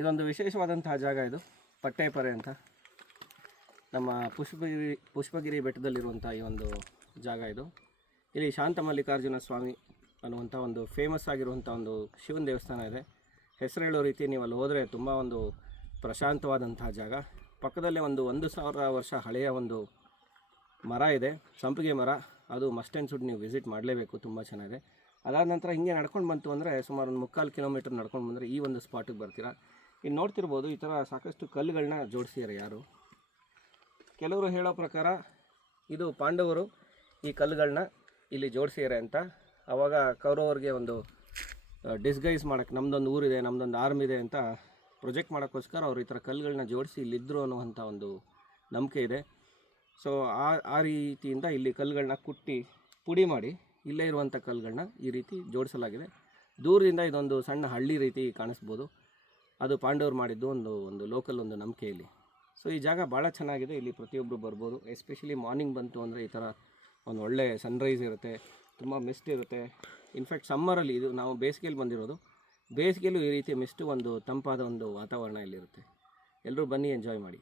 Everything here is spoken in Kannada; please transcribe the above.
ಇದೊಂದು ವಿಶೇಷವಾದಂತಹ ಜಾಗ. ಇದು ಪಟ್ಟೆಪರೆ ಅಂತ ನಮ್ಮ ಪುಷ್ಪಗಿರಿ ಬೆಟ್ಟದಲ್ಲಿರುವಂಥ ಈ ಒಂದು ಜಾಗ ಇದು. ಇಲ್ಲಿ ಶಾಂತ ಮಲ್ಲಿಕಾರ್ಜುನ ಸ್ವಾಮಿ ಅನ್ನುವಂಥ ಒಂದು ಫೇಮಸ್ ಆಗಿರುವಂಥ ಒಂದು ಶಿವನ ದೇವಸ್ಥಾನ ಇದೆ. ಹೆಸರು ಹೇಳೋ ರೀತಿ ನೀವು ಅಲ್ಲಿ ಹೋದರೆ ತುಂಬ ಒಂದು ಪ್ರಶಾಂತವಾದಂತಹ ಜಾಗ. ಪಕ್ಕದಲ್ಲೇ ಒಂದು 1000 ವರ್ಷ ಹಳೆಯ ಒಂದು ಮರ ಇದೆ, ಸಂಪಿಗೆ ಮರ. ಅದು ಮಸ್ಟ್ ಆ್ಯಂಡ್ ಶುಡ್ ನೀವು ವಿಸಿಟ್ ಮಾಡಲೇಬೇಕು, ತುಂಬ ಚೆನ್ನಾಗಿದೆ. ಅದಾದ ನಂತರ ಹಿಂಗೆ ನಡ್ಕೊಂಡು ಬಂತು ಅಂದರೆ ಸುಮಾರು ಒಂದು 3/4 ಕಿಲೋಮೀಟರ್ ನಡ್ಕೊಂಡು ಬಂದರೆ ಈ ಒಂದು ಸ್ಪಾಟಿಗೆ ಬರ್ತೀರಾ. ಇಲ್ಲಿ ನೋಡ್ತಿರ್ಬೋದು, ಈ ಥರ ಸಾಕಷ್ಟು ಕಲ್ಲುಗಳನ್ನ ಜೋಡಿಸಿದ್ದಾರೆ. ಯಾರು ಕೆಲವರು ಹೇಳೋ ಪ್ರಕಾರ ಇದು ಪಾಂಡವರು ಈ ಕಲ್ಲುಗಳನ್ನ ಇಲ್ಲಿ ಜೋಡಿಸಿದ್ದಾರೆ ಅಂತ. ಆವಾಗ ಕೌರವರಿಗೆ ಒಂದು ಡಿಸ್ಗೈಸ್ ಮಾಡೋಕ್ಕೆ, ನಮ್ಮದೊಂದು ಊರಿದೆ, ನಮ್ಮದೊಂದು ಆರ್ಮಿ ಇದೆ ಅಂತ ಪ್ರೊಜೆಕ್ಟ್ ಮಾಡೋಕ್ಕೋಸ್ಕರ ಅವರು ಈ ಥರ ಕಲ್ಲುಗಳನ್ನ ಜೋಡಿಸಿ ಇಲ್ಲಿದ್ದರು ಅನ್ನುವಂಥ ಒಂದು ನಂಬಿಕೆ ಇದೆ. ಸೊ ಆ ರೀತಿಯಿಂದ ಇಲ್ಲಿ ಕಲ್ಲುಗಳನ್ನ ಕುಟ್ಟಿ ಪುಡಿ ಮಾಡಿ ಇಲ್ಲೇ ಇರುವಂಥ ಕಲ್ಲುಗಳನ್ನ ಈ ರೀತಿ ಜೋಡಿಸಲಾಗಿದೆ. ದೂರದಿಂದ ಇದೊಂದು ಸಣ್ಣ ಹಳ್ಳಿ ರೀತಿ ಕಾಣಿಸ್ಬೋದು. ಅದು ಪಾಂಡವರು ಮಾಡಿದ್ದು ಒಂದು ಲೋಕಲ್ ಒಂದು ನಂಬಿಕೆ ಇಲ್ಲಿ. ಸೊ ಈ ಜಾಗ ಭಾಳ ಚೆನ್ನಾಗಿದೆ. ಇಲ್ಲಿ ಪ್ರತಿಯೊಬ್ಬರು ಬರ್ಬೋದು. ಎಸ್ಪೆಷಲಿ ಮಾರ್ನಿಂಗ್ ಬಂತು ಅಂದರೆ ಈ ಥರ ಒಂದು ಒಳ್ಳೆ ಸನ್ರೈಸ್ ಇರುತ್ತೆ, ತುಂಬ ಮಿಸ್ಟ್ ಇರುತ್ತೆ. ಇನ್ಫ್ಯಾಕ್ಟ್ ಸಮ್ಮರಲ್ಲಿ, ಇದು ನಾವು ಬೇಸಿಗೆಯಲ್ಲಿ ಬಂದಿರೋದು, ಬೇಸಿಗೆಯಲ್ಲೂ ಈ ರೀತಿ ಮಿಸ್ಟು, ಒಂದು ತಂಪಾದ ಒಂದು ವಾತಾವರಣ ಇಲ್ಲಿರುತ್ತೆ. ಎಲ್ಲರೂ ಬನ್ನಿ, ಎಂಜಾಯ್ ಮಾಡಿ.